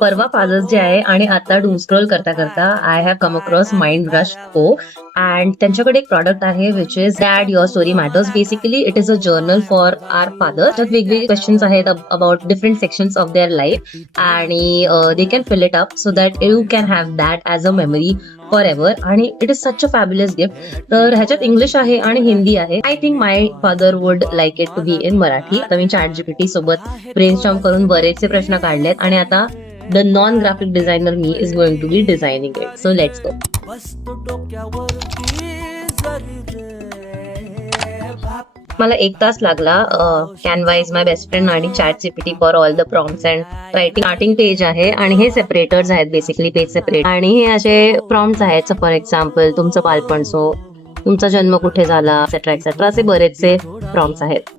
परवा fathers day आहे आणि आता डूम स्क्रोल करता करता I have come across mind brush co and त्यांच्याकडे एक प्रॉडक्ट आहे which is dad your story matters. Basically it is a journal for our father. त्यात वेगवेगळे क्वेश्चन्स आहेत about different sections of their life आणि they can fill it up so that you can have that as a memory forever. आणि it is such a fabulous gift. तर ह्याच्यात English आहे आणि हिंदी आहे. I think my father would like it to be in Marathi. आता मी ChatGPT सोबत brainstorm करून बरेचसे प्रश्न काढलेत आणि आता the non-graphic designer me is going to be designing it. So let's go. मला 1 तास लागला. Canva is my best friend आणि ChatGPT for all the prompts and writing. Starting page आहे आणि हे सेपरेटर्स आहेत, बेसिकली पेज सेपरेट. आणि हे असे प्रॉम्प्ट्स आहेत. फॉर एक्झाम्पल तुमचं बालपण, सो तुमचा जन्म कुठे झाला, एक्सेट्रा एक्सेट्रा, असे बरेचसे प्रॉम्प्ट्स आहेत.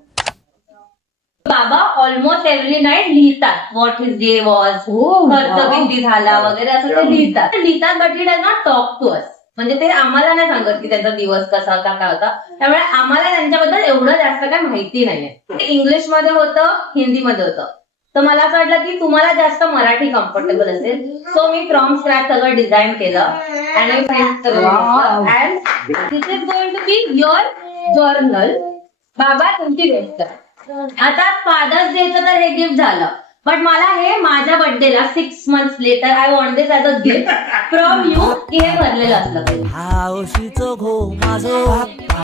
बाबा ऑलमोस्ट एव्हरी नाईट लिहितात व्हॉट हिज डे वॉज, खर्च किती झाला वगैरे असं ते लिहितात but he does not talk to us. म्हणजे ते आम्हाला नाही सांगत की त्यांचा दिवस कसा होता, काय होता. त्यामुळे आम्हाला त्यांच्याबद्दल एवढं जास्त काय माहिती नाहीये. ते इंग्लिश मध्ये होतं, हिंदीमध्ये होतं. तर मला असं वाटलं की तुम्हाला जास्त मराठी कम्फर्टेबल असेल, सो मी फ्रॉम स्क्रॅच सगळं डिझाईन केलं and this is going to be your journal. बाबा तुमची गोष्ट. आता फादर्स डेचं तर हे गिफ्ट झालं, बट मला हे माझ्या बर्थडेला 6 months later I want this as a gift from you, की हे भरलेलं असलं पाहिजे.